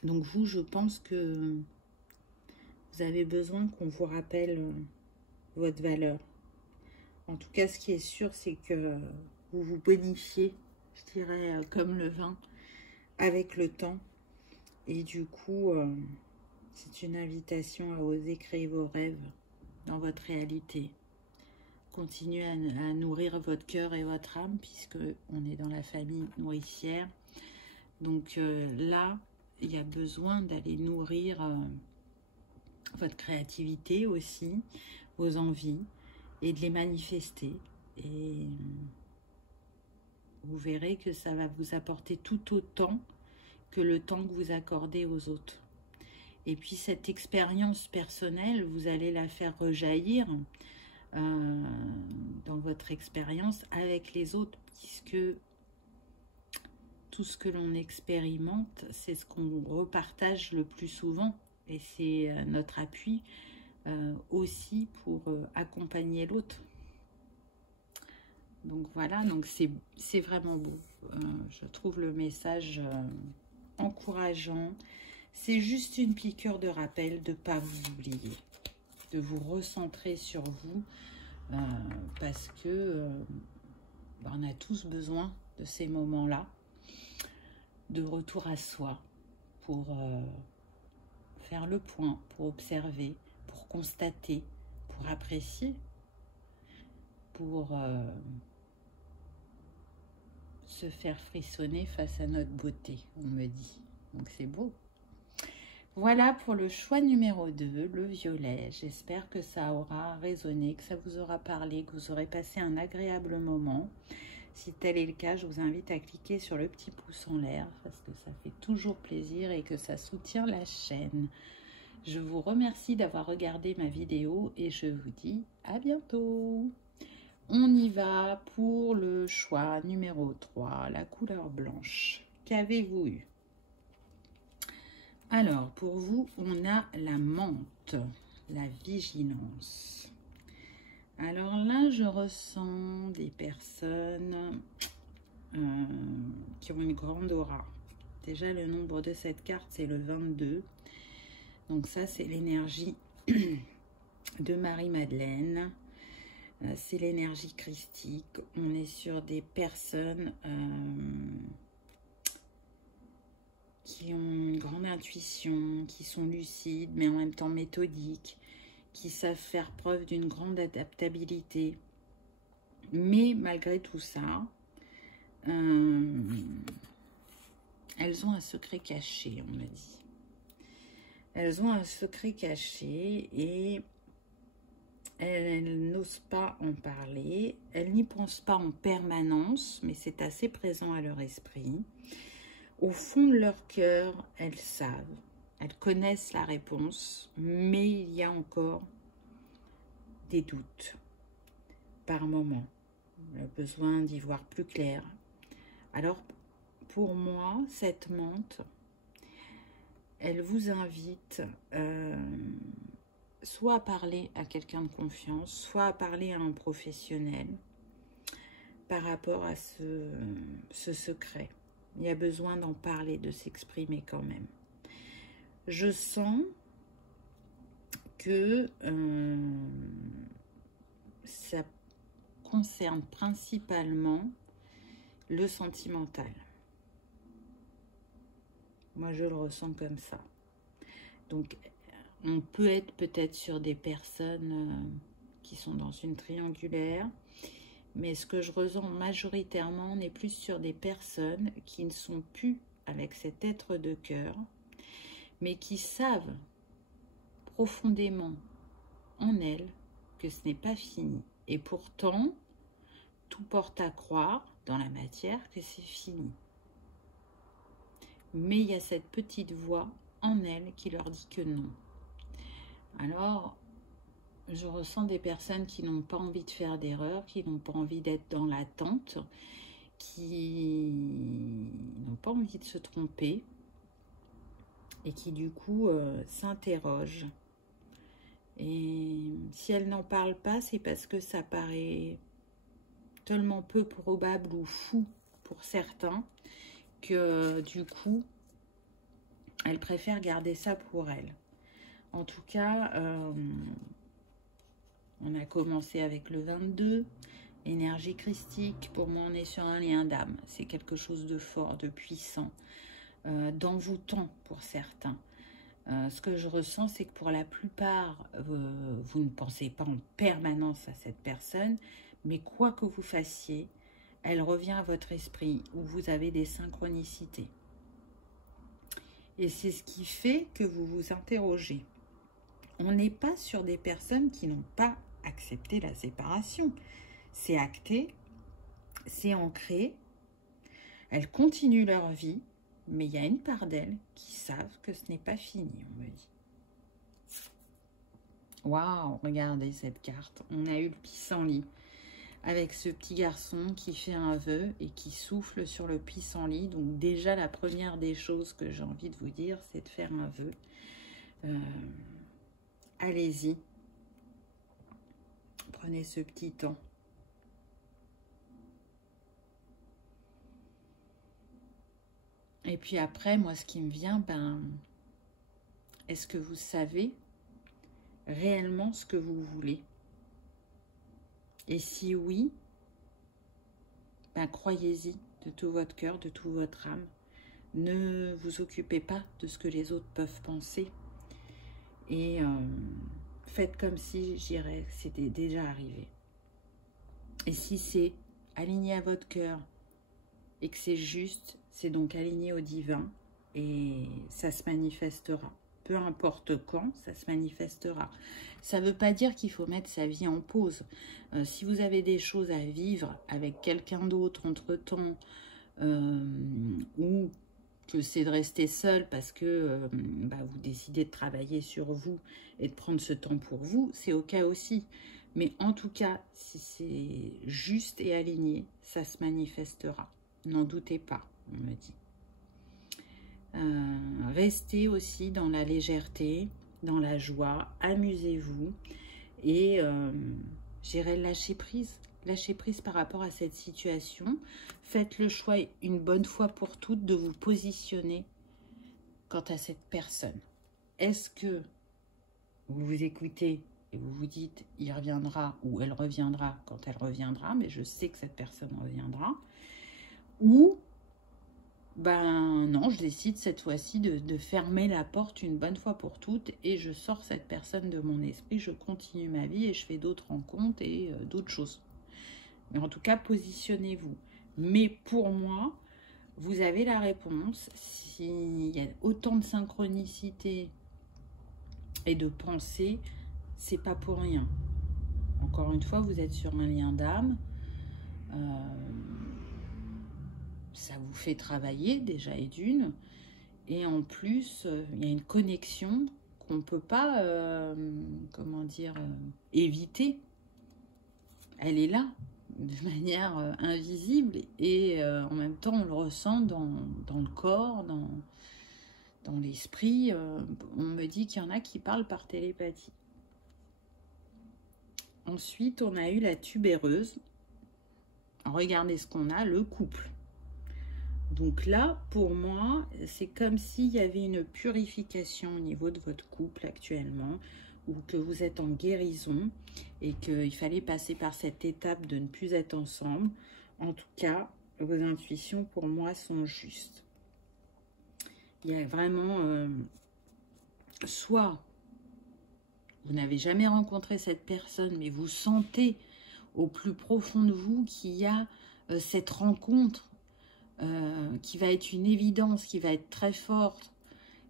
Donc vous, je pense que vous avez besoin qu'on vous rappelle votre valeur. En tout cas, ce qui est sûr, c'est que vous vous bonifiez, je dirais, comme le vin, avec le temps. Et du coup, c'est une invitation à oser créer vos rêves dans votre réalité. Continuez à nourrir votre cœur et votre âme, puisque on est dans la famille nourricière. Donc là, il y a besoin d'aller nourrir votre créativité aussi, vos envies, et de les manifester. Et vous verrez que ça va vous apporter tout autant que le temps que vous accordez aux autres. Et puis cette expérience personnelle, vous allez la faire rejaillir dans votre expérience avec les autres, puisque tout ce que l'on expérimente, c'est ce qu'on repartage le plus souvent, et c'est notre appui aussi pour accompagner l'autre. Donc voilà, donc c'est vraiment beau. Je trouve le message encourageant. C'est juste une piqûre de rappel de ne pas vous oublier, de vous recentrer sur vous, parce que on a tous besoin de ces moments-là, de retour à soi, pour faire le point, pour observer, pour constater, pour apprécier, pour se faire frissonner face à notre beauté, on me dit. Donc c'est beau. Voilà pour le choix numéro 2, le violet. J'espère que ça aura résonné, que ça vous aura parlé, que vous aurez passé un agréable moment. Si tel est le cas, je vous invite à cliquer sur le petit pouce en l'air parce que ça fait toujours plaisir et que ça soutient la chaîne. Je vous remercie d'avoir regardé ma vidéo et je vous dis à bientôt. On y va pour le choix numéro 3, la couleur blanche. Qu'avez-vous eu? Alors, pour vous, on a la menthe, la vigilance. Alors là, je ressens des personnes qui ont une grande aura. Déjà, le nombre de cette carte, c'est le 22. Donc ça, c'est l'énergie de Marie-Madeleine. C'est l'énergie christique. On est sur des personnes qui ont une grande intuition, qui sont lucides, mais en même temps méthodiques, qui savent faire preuve d'une grande adaptabilité. Mais malgré tout ça, elles ont un secret caché, on me dit. Elles ont un secret caché et elles n'osent pas en parler. Elles n'y pensent pas en permanence, mais c'est assez présent à leur esprit. Au fond de leur cœur, elles savent, elles connaissent la réponse, mais il y a encore des doutes par moment, le besoin d'y voir plus clair. Alors, pour moi, cette menthe, elle vous invite soit à parler à quelqu'un de confiance, soit à parler à un professionnel par rapport à ce secret. Il y a besoin d'en parler, de s'exprimer quand même. Je sens que ça concerne principalement le sentimental. Moi, je le ressens comme ça. Donc, on peut être peut-être sur des personnes qui sont dans une triangulaire, mais ce que je ressens majoritairement, on est plus sur des personnes qui ne sont plus avec cet être de cœur, mais qui savent profondément en elles que ce n'est pas fini. Et pourtant, tout porte à croire dans la matière que c'est fini. Mais il y a cette petite voix en elles qui leur dit que non. Alors, je ressens des personnes qui n'ont pas envie de faire d'erreur, qui n'ont pas envie d'être dans l'attente, qui n'ont pas envie de se tromper et qui du coup s'interrogent. Et si elle n'en parle pas, c'est parce que ça paraît tellement peu probable ou fou pour certains que du coup, elle préfère garder ça pour elle. En tout cas, on a commencé avec le 22, énergie christique. Pour moi, on est sur un lien d'âme. C'est quelque chose de fort, de puissant, d'envoûtant pour certains. Ce que je ressens, c'est que pour la plupart, vous ne pensez pas en permanence à cette personne, mais quoi que vous fassiez, elle revient à votre esprit où vous avez des synchronicités. Et c'est ce qui fait que vous vous interrogez. On n'est pas sur des personnes qui n'ont pas accepté la séparation. C'est acté, c'est ancré, elles continuent leur vie, mais il y a une part d'elles qui savent que ce n'est pas fini, on me dit. Waouh, regardez cette carte. On a eu le pissenlit avec ce petit garçon qui fait un vœu et qui souffle sur le pissenlit. Donc déjà, la première des choses que j'ai envie de vous dire, c'est de faire un vœu. Allez-y. Prenez ce petit temps. Et puis après, moi, ce qui me vient, est-ce que vous savez réellement ce que vous voulez? Et si oui, croyez-y de tout votre cœur, de toute votre âme. Ne vous occupez pas de ce que les autres peuvent penser. Et faites comme si, je dirais, c'était déjà arrivé. Et si c'est aligné à votre cœur et que c'est juste, c'est donc aligné au divin et ça se manifestera. Peu importe quand, ça se manifestera. Ça ne veut pas dire qu'il faut mettre sa vie en pause. Si vous avez des choses à vivre avec quelqu'un d'autre entre-temps, ou que c'est de rester seul parce que vous décidez de travailler sur vous et de prendre ce temps pour vous, c'est ok aussi. Mais en tout cas, si c'est juste et aligné, ça se manifestera. N'en doutez pas, on me dit. Restez aussi dans la légèreté, dans la joie, amusez-vous et j'irai lâcher prise. Lâchez prise par rapport à cette situation. Faites le choix une bonne fois pour toutes de vous positionner quant à cette personne. Est-ce que vous vous écoutez et vous vous dites il reviendra ou elle reviendra quand elle reviendra, mais je sais que cette personne reviendra, ou non, je décide cette fois-ci de fermer la porte une bonne fois pour toutes et je sors cette personne de mon esprit, je continue ma vie et je fais d'autres rencontres et d'autres choses. Mais en tout cas, positionnez-vous. Mais pour moi, vous avez la réponse. S'il y a autant de synchronicité et de pensée, c'est pas pour rien. Encore une fois, vous êtes sur un lien d'âme. Ça vous fait travailler déjà et d'une. Et en plus, il y a une connexion qu'on ne peut pas, éviter. Elle est là, de manière invisible. Et en même temps, on le ressent dans le corps, dans l'esprit. On me dit qu'il y en a qui parlent par télépathie. Ensuite, on a eu la tubéreuse. Regardez ce qu'on a, le couple. Donc là, pour moi, c'est comme s'il y avait une purification au niveau de votre couple actuellement, ou que vous êtes en guérison, et qu'il fallait passer par cette étape de ne plus être ensemble. En tout cas, vos intuitions, pour moi, sont justes. Il y a vraiment... soit vous n'avez jamais rencontré cette personne, mais vous sentez au plus profond de vous qu'il y a cette rencontre qui va être une évidence, qui va être très forte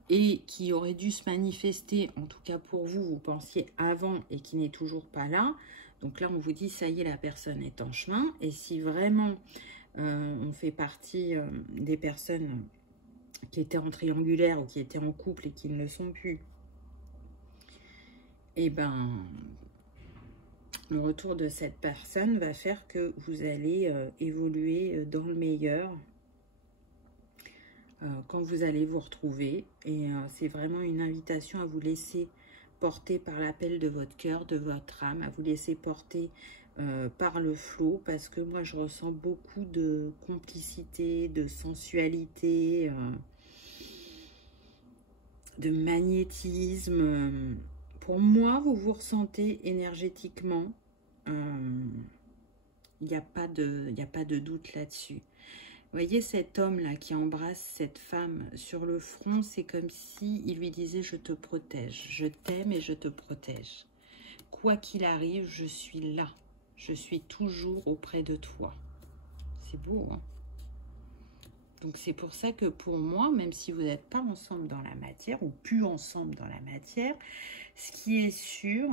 et qui aurait dû se manifester, en tout cas pour vous, vous pensiez avant et qui n'est toujours pas là. Donc là, on vous dit, ça y est, la personne est en chemin. Et si vraiment on fait partie des personnes qui étaient en triangulaire ou qui étaient en couple et qui ne le sont plus, eh ben, le retour de cette personne va faire que vous allez évoluer dans le meilleur quand vous allez vous retrouver. Et c'est vraiment une invitation à vous laisser porter par l'appel de votre cœur, de votre âme, à vous laisser porter par le flot, parce que moi je ressens beaucoup de complicité, de sensualité, de magnétisme. Pour moi, vous vous ressentez énergétiquement. Il n'y a pas de doute là-dessus. Vous voyez cet homme-là qui embrasse cette femme sur le front, c'est comme si il lui disait « Je te protège, je t'aime et je te protège. Quoi qu'il arrive, je suis là. Je suis toujours auprès de toi. » C'est beau, hein? Donc c'est pour ça que pour moi, même si vous n'êtes pas ensemble dans la matière, ou plus ensemble dans la matière, ce qui est sûr,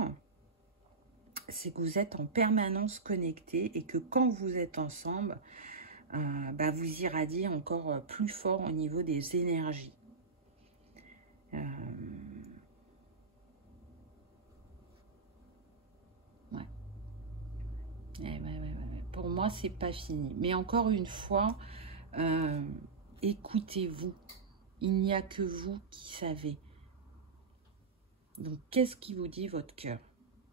c'est que vous êtes en permanence connectés et que quand vous êtes ensemble, vous irradiez encore plus fort au niveau des énergies. Ouais. Pour moi, c'est pas fini. Mais encore une fois, écoutez-vous. Il n'y a que vous qui savez. Donc, qu'est-ce qui vous dit votre cœur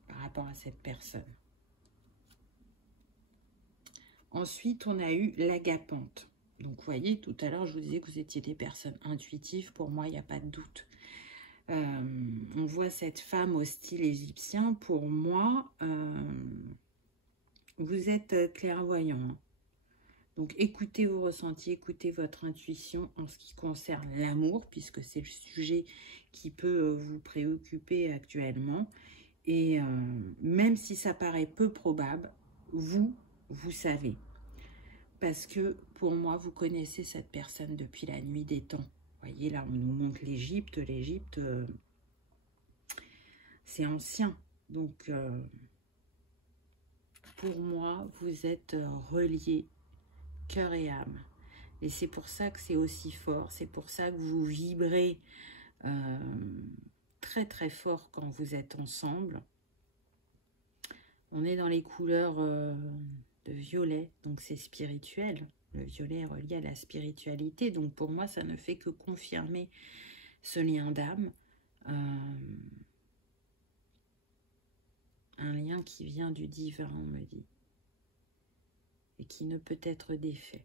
par rapport à cette personne? Ensuite, on a eu l'agapante. Donc, vous voyez, tout à l'heure, je vous disais que vous étiez des personnes intuitives. Pour moi, il n'y a pas de doute. On voit cette femme au style égyptien. Pour moi, vous êtes clairvoyant. Donc, écoutez vos ressentis, écoutez votre intuition en ce qui concerne l'amour, puisque c'est le sujet qui peut vous préoccuper actuellement. Et même si ça paraît peu probable, vous savez. Parce que pour moi, vous connaissez cette personne depuis la nuit des temps. Vous voyez, là, on nous montre l'Égypte. L'Égypte, c'est ancien. Donc, pour moi, vous êtes reliés cœur et âme. Et c'est pour ça que c'est aussi fort. C'est pour ça que vous vibrez très, très fort quand vous êtes ensemble. On est dans les couleurs de violet, donc c'est spirituel. Le violet est relié à la spiritualité. Donc pour moi, ça ne fait que confirmer ce lien d'âme. Un lien qui vient du divin, on me dit. Et qui ne peut être défait.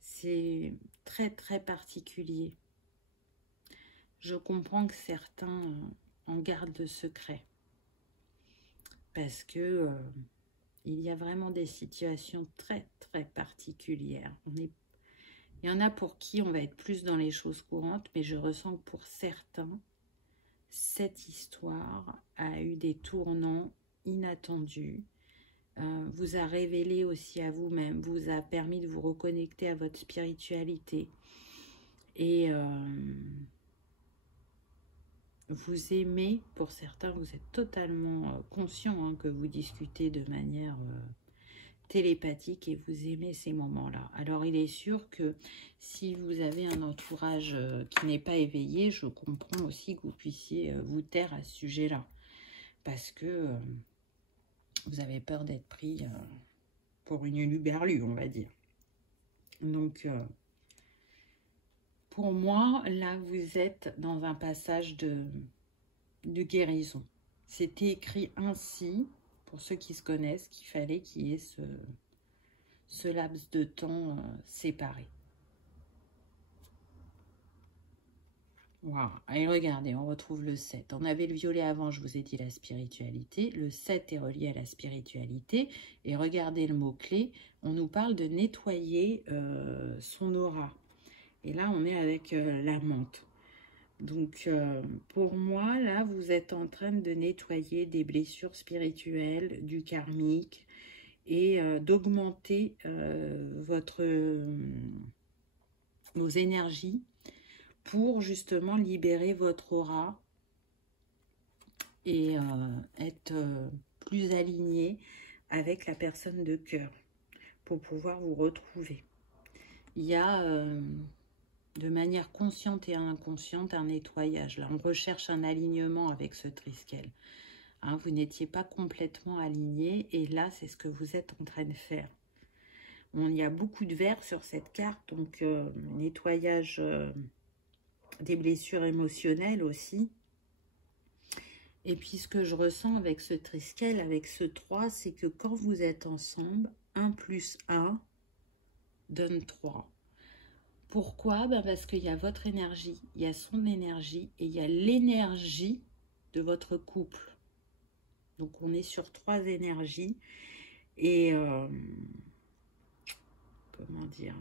C'est très, très particulier. Je comprends que certains en gardent le secret. Parce que il y a vraiment des situations très, très particulières. Il y en a pour qui on va être plus dans les choses courantes, mais je ressens que pour certains, cette histoire a eu des tournants inattendus, vous a révélé aussi à vous-même, vous a permis de vous reconnecter à votre spiritualité. Et vous aimez, pour certains, vous êtes totalement conscient que vous discutez de manière télépathique et vous aimez ces moments-là. Alors, il est sûr que si vous avez un entourage qui n'est pas éveillé, je comprends aussi que vous puissiez vous taire à ce sujet-là. Parce que vous avez peur d'être pris pour une luberlue, on va dire. Donc, pour moi, là, vous êtes dans un passage de guérison. C'était écrit ainsi, pour ceux qui se connaissent, qu'il fallait qu'il y ait ce laps de temps séparé. Wow. Allez, regardez, on retrouve le 7. On avait le violet avant, je vous ai dit la spiritualité. Le 7 est relié à la spiritualité. Et regardez le mot-clé, on nous parle de nettoyer son aura. Et là, on est avec la menthe. Donc, pour moi, là, vous êtes en train de nettoyer des blessures spirituelles, du karmique, et d'augmenter vos énergies pour justement libérer votre aura et être plus aligné avec la personne de cœur pour pouvoir vous retrouver. Il y a de manière consciente et inconsciente un nettoyage. Là, on recherche un alignement avec ce triskel. Hein, vous n'étiez pas complètement aligné et là, c'est ce que vous êtes en train de faire. Il y a beaucoup de vert sur cette carte, donc nettoyage des blessures émotionnelles aussi. Et puis ce que je ressens avec ce triskel, avec ce 3, c'est que quand vous êtes ensemble, 1 plus 1 donne 3. Pourquoi? Ben parce qu'il y a votre énergie, il y a son énergie et il y a l'énergie de votre couple. Donc on est sur 3 énergies et comment dire,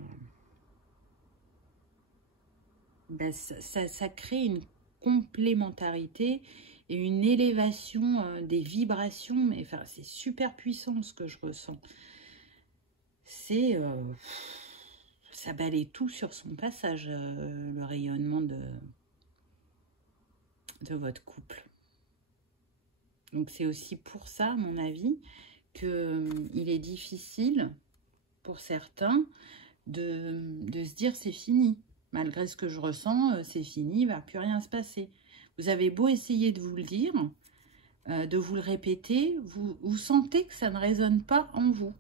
ben ça crée une complémentarité et une élévation des vibrations. Mais enfin, c'est super puissant ce que je ressens. C'est ça balaye tout sur son passage, le rayonnement de votre couple. Donc c'est aussi pour ça, à mon avis, qu'il est difficile pour certains de se dire c'est fini. Malgré ce que je ressens, c'est fini, il ne va plus rien se passer. Vous avez beau essayer de vous le dire, de vous le répéter, vous sentez que ça ne résonne pas en vous.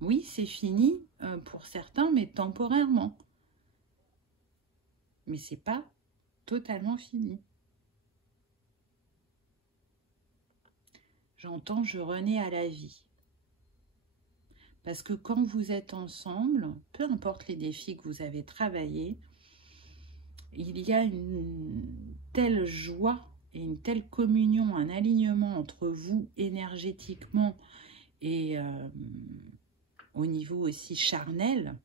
Oui, c'est fini pour certains, mais temporairement. Mais c'est pas totalement fini. J'entends, je renais à la vie. Parce que quand vous êtes ensemble, peu importe les défis que vous avez travaillés, il y a une telle joie et une telle communion, un alignement entre vous énergétiquement et au niveau aussi charnel,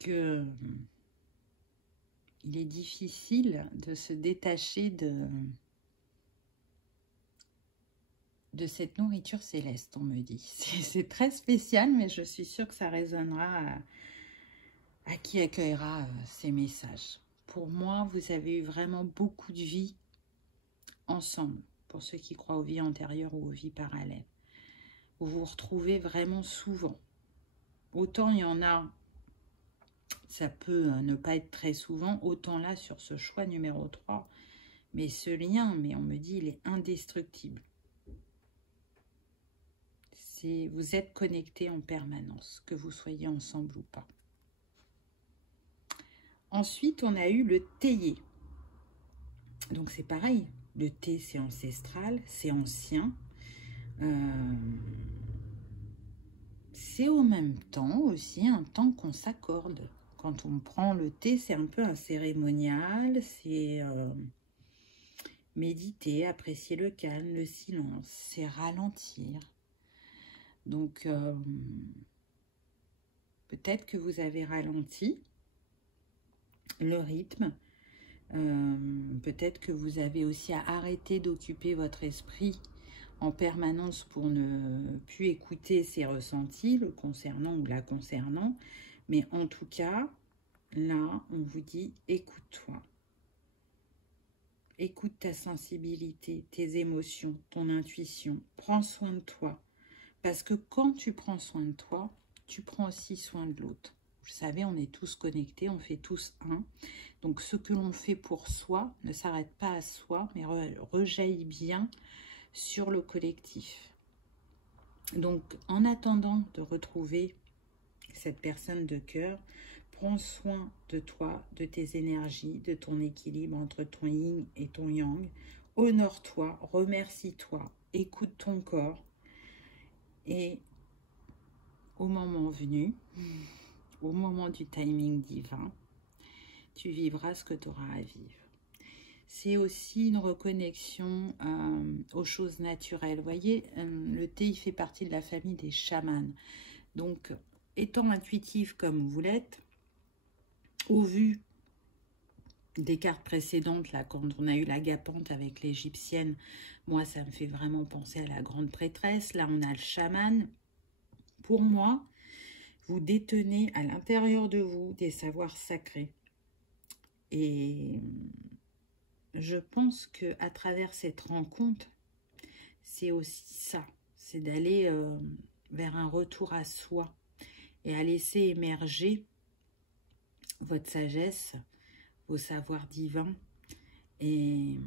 que il est difficile de se détacher de cette nourriture céleste, on me dit. C'est très spécial, mais je suis sûre que ça résonnera à qui accueillera ces messages. Pour moi, vous avez eu vraiment beaucoup de vie ensemble, pour ceux qui croient aux vies antérieures ou aux vies parallèles. Vous vous retrouvez vraiment souvent. Autant il y en a, ça peut ne pas être très souvent, autant là, sur ce choix numéro 3, mais ce lien, mais on me dit, il est indestructible. Vous êtes connectés en permanence, que vous soyez ensemble ou pas. Ensuite, on a eu le théier. Donc c'est pareil, le thé c'est ancestral, c'est ancien. C'est au même temps aussi un temps qu'on s'accorde. Quand on prend le thé, c'est un peu un cérémonial, c'est méditer, apprécier le calme, le silence, c'est ralentir. Donc, peut-être que vous avez ralenti le rythme. Peut-être que vous avez aussi à arrêter d'occuper votre esprit en permanence pour ne plus écouter ses ressentis, le concernant ou la concernant. Mais en tout cas, là, on vous dit, écoute-toi. Écoute ta sensibilité, tes émotions, ton intuition. Prends soin de toi. Parce que quand tu prends soin de toi, tu prends aussi soin de l'autre. Vous savez, on est tous connectés, on fait tous un. Donc, ce que l'on fait pour soi ne s'arrête pas à soi, mais rejaillit bien sur le collectif. Donc, en attendant de retrouver cette personne de cœur, prends soin de toi, de tes énergies, de ton équilibre entre ton yin et ton yang. Honore-toi, remercie-toi, écoute ton corps. Et au moment venu, au moment du timing divin, tu vivras ce que tu auras à vivre. C'est aussi une reconnexion aux choses naturelles. Vous voyez, le thé, il fait partie de la famille des chamans. Donc, étant intuitif comme vous l'êtes, au vu des cartes précédentes, là, quand on a eu l'agapante avec l'égyptienne, moi, ça me fait vraiment penser à la grande prêtresse. Là, on a le chaman. Pour moi, vous détenez à l'intérieur de vous des savoirs sacrés. Et je pense qu'à travers cette rencontre, c'est aussi ça. C'est d'aller vers un retour à soi et à laisser émerger votre sagesse, vos savoirs divins et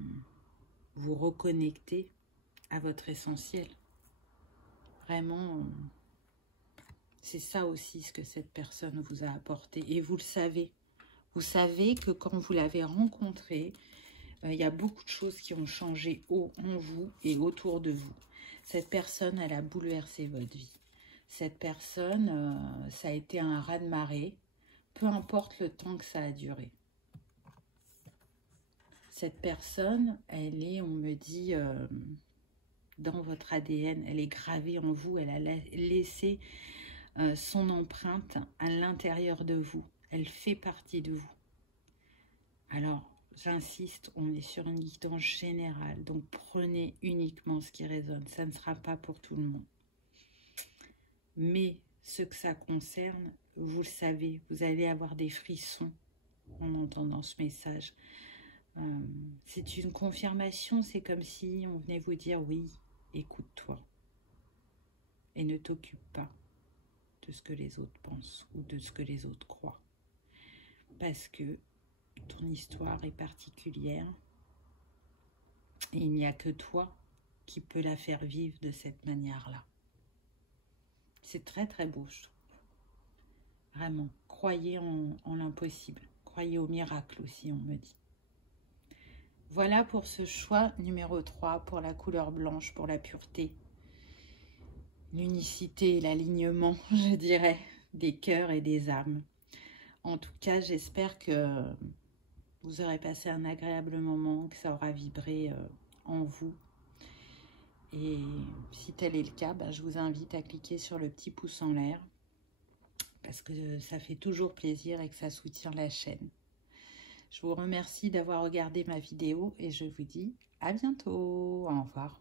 vous reconnecter à votre essentiel. Vraiment, c'est ça aussi ce que cette personne vous a apporté. Et vous le savez, Vous savez que quand vous l'avez rencontré, il y a beaucoup de choses qui ont changé en vous et autour de vous. Cette personne, elle a bouleversé votre vie. Cette personne, ça a été un raz-de-marée, peu importe le temps que ça a duré. Cette personne, elle est, on me dit, dans votre ADN, elle est gravée en vous, elle a laissé son empreinte à l'intérieur de vous. Elle fait partie de vous. Alors, j'insiste, on est sur une guidance générale, donc prenez uniquement ce qui résonne. Ça ne sera pas pour tout le monde. Mais ce que ça concerne, vous le savez, vous allez avoir des frissons en entendant ce message. C'est une confirmation, c'est comme si on venait vous dire oui, écoute-toi et ne t'occupe pas de ce que les autres pensent ou de ce que les autres croient. Parce que ton histoire est particulière et il n'y a que toi qui peux la faire vivre de cette manière-là. C'est très très beau, je trouve. Vraiment, croyez en l'impossible. Croyez au miracle aussi, on me dit. Voilà pour ce choix numéro 3, pour la couleur blanche, pour la pureté, l'unicité, l'alignement, je dirais, des cœurs et des âmes. En tout cas, j'espère que vous aurez passé un agréable moment, que ça aura vibré en vous. Et si tel est le cas, je vous invite à cliquer sur le petit pouce en l'air parce que ça fait toujours plaisir et que ça soutient la chaîne. Je vous remercie d'avoir regardé ma vidéo et je vous dis à bientôt. Au revoir.